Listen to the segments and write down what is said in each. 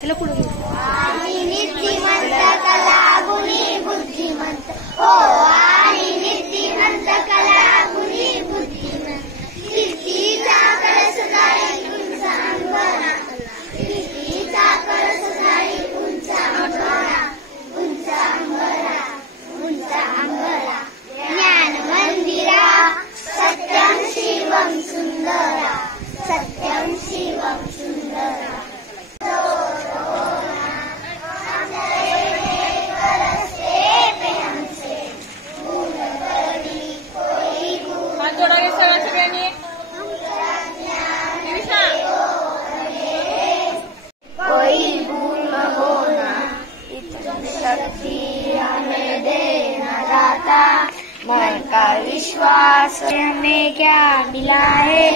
तिला पुढे आणि नीतिमंत कला गुणी बुद्धिमंत हो आणि नीतिमंत कला गुणी बुद्धिमंत कीर्तीचा कळस जाई उंच अंबरा कीर्तीचा कळस जाई उंच अंबरा उंच अंबरा उंच अंबरा ज्ञान मंदिरा सत्यं शिवं सुंदरा सत्यं शिवं सुंदरा कोई भूल होना इतनी शक्ति हमें देना दाता मन का विश्वास हमें क्या मिला है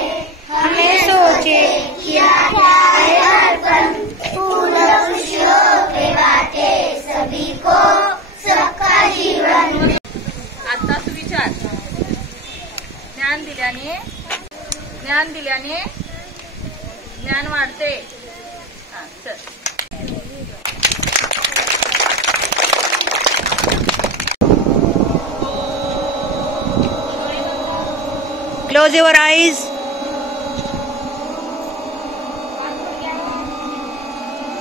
हमें सोचे क्या क्या है हर पल फूल खुशियों के बाटे सभी को सबका जीवन। आताच विचार ज्ञान दिल्याने ज्ञान वाढते। चल Close your eyes.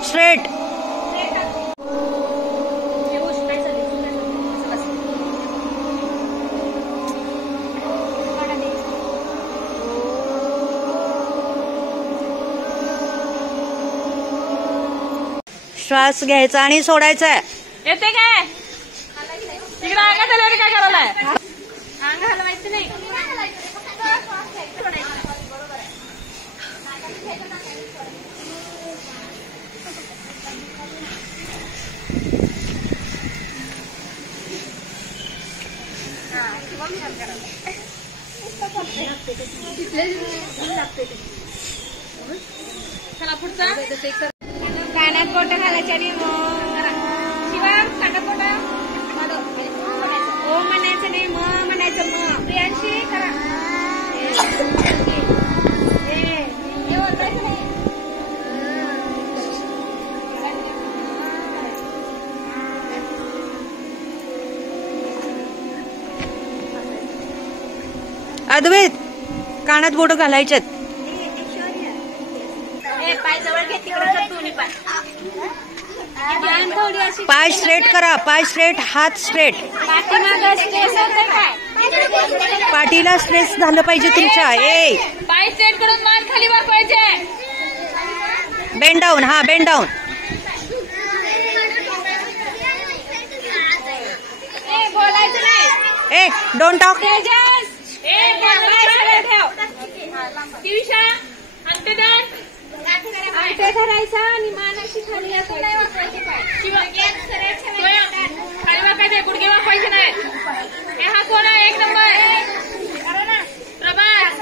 Straight. श्वास घ्यायचा आणि सोडायचा आहे। येते काय तिकडे अंगा चालवली काय करायलाय अंग हलवायचं नाही। चला पुढचा कानात बोट घालायचे आणि शिवा कानात बोट ओ म्हणायचं नाही म म्हणायचं म प्रियांशी करा हे ओरडायचं नाही। अद्वैत कानात बोट घालायच्यात। पाय जवळ घे तिकडे दोन्ही पाय स्ट्रेट करा पाय स्ट्रेट हात स्ट्रेट पाठीला स्ट्रेस झालं पाहिजे तुमच्या। ए पाय स्ट्रेट करून मान खाली वाकवायचे बेंड डाऊन हा बेंड डाऊन बोलायचं नाही। ए डोंट टॉक अंगठे धरायचा आणि मानाशी खाली खाली वाकायचे गुडघे वाकवायचे नाही। हे हा कोण आहे एक नंबर प्रभास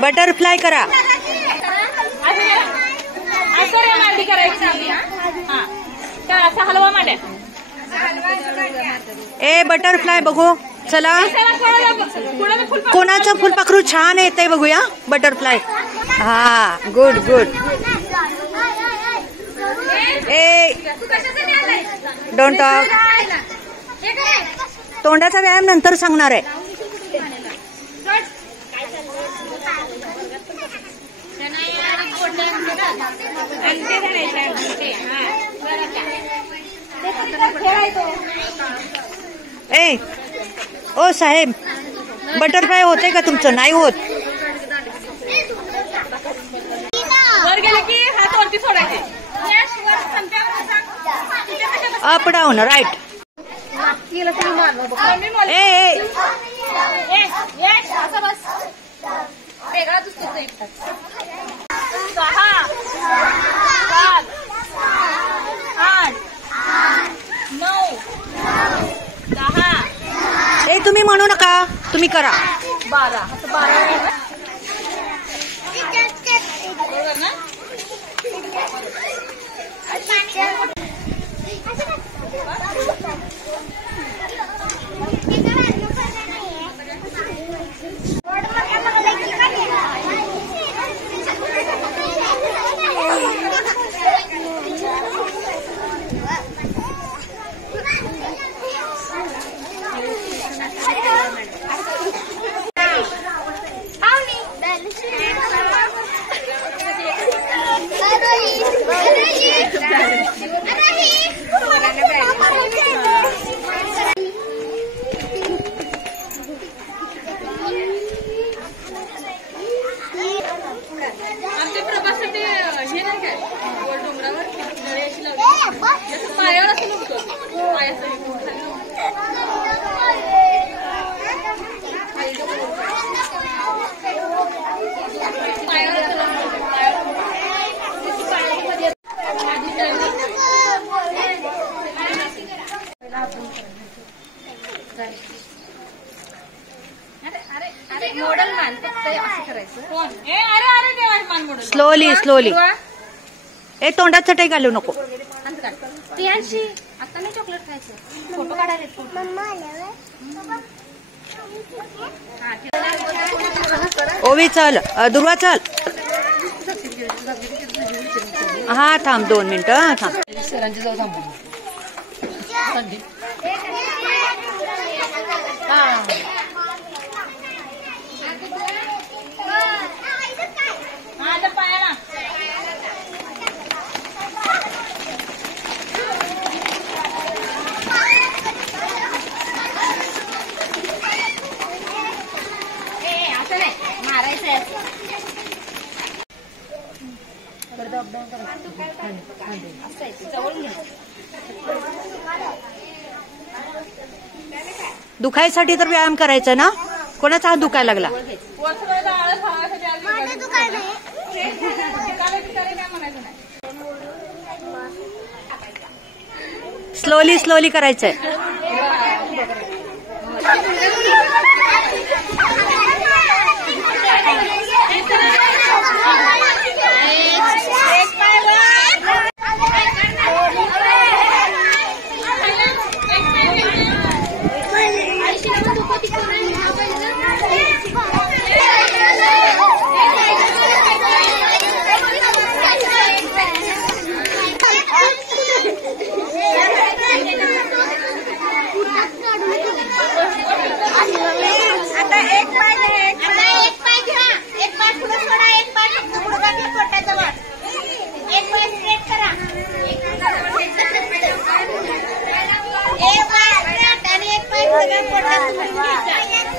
बटरफ्लाय करा असं मांडी करायची हा तर असा हलवा मांड्या ए बटरफ्लाय बघू चला कोणाचं फुलपाखरू छान येतंय बघूया बटरफ्लाय हा गुड गुड ए डोंट टॉक तोंडाचा व्यायाम नंतर सांगणार आहे। ए ओ साहेब बटरफ्लाय होते का तुमचं नाही होत। वर गेले की हात वरती सोडायचे अप डाऊन राईट ए असं बस वेगळा दिसतो एकटाच 6 7 8 9 10 ए तुम्ही म्हणू नका तुम्ही करा 12 असं 12 बरोबर ना। मॉडेल मान फक्त असं करायचं. कोण अरे देवा मान मोडून स्लोली स्लोली. ए तोंडात चटई घालू नको. प्रियांशी आता नाही चॉकलेट खायचं. फोटो काढायला फोटो. ओवी चल. दुर्वा चल. हा थांब 2 मिनिटं थांब. पायाला असं नाही मारायचं. दुखायसाठी तर व्यायाम करायचा ना. कोणाचा हात दुखायला लागला. स्लोली स्लोली करायचंय.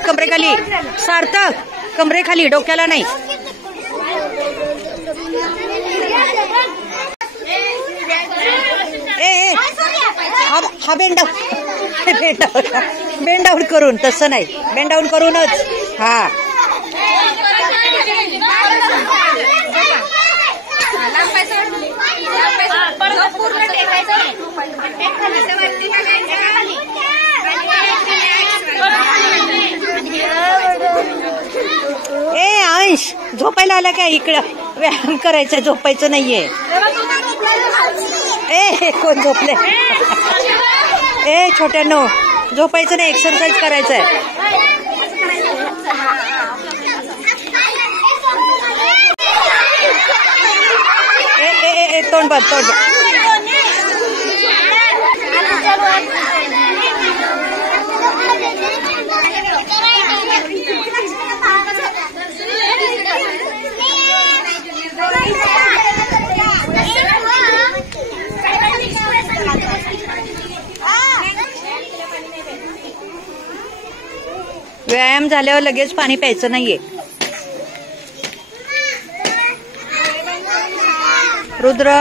कमरेखाली सार्थक. कमरेखाली डोक्याला नाही. ए हा बेंड डाऊन करून तसं नाही. बेंड डाऊन करूनच. हा ए अंश झोपायला आला काय. इकडं व्यायाम करायचा. झोपायचं नाहीये. ए कोण झोपले. ए छोट्यानो झोपायचं नाही. एक्सरसाइज करायचंय. ए तोंड बंद तोंड. व्यायाम झाल्यावर लगेच पाणी प्यायचं नाहीये. रुद्र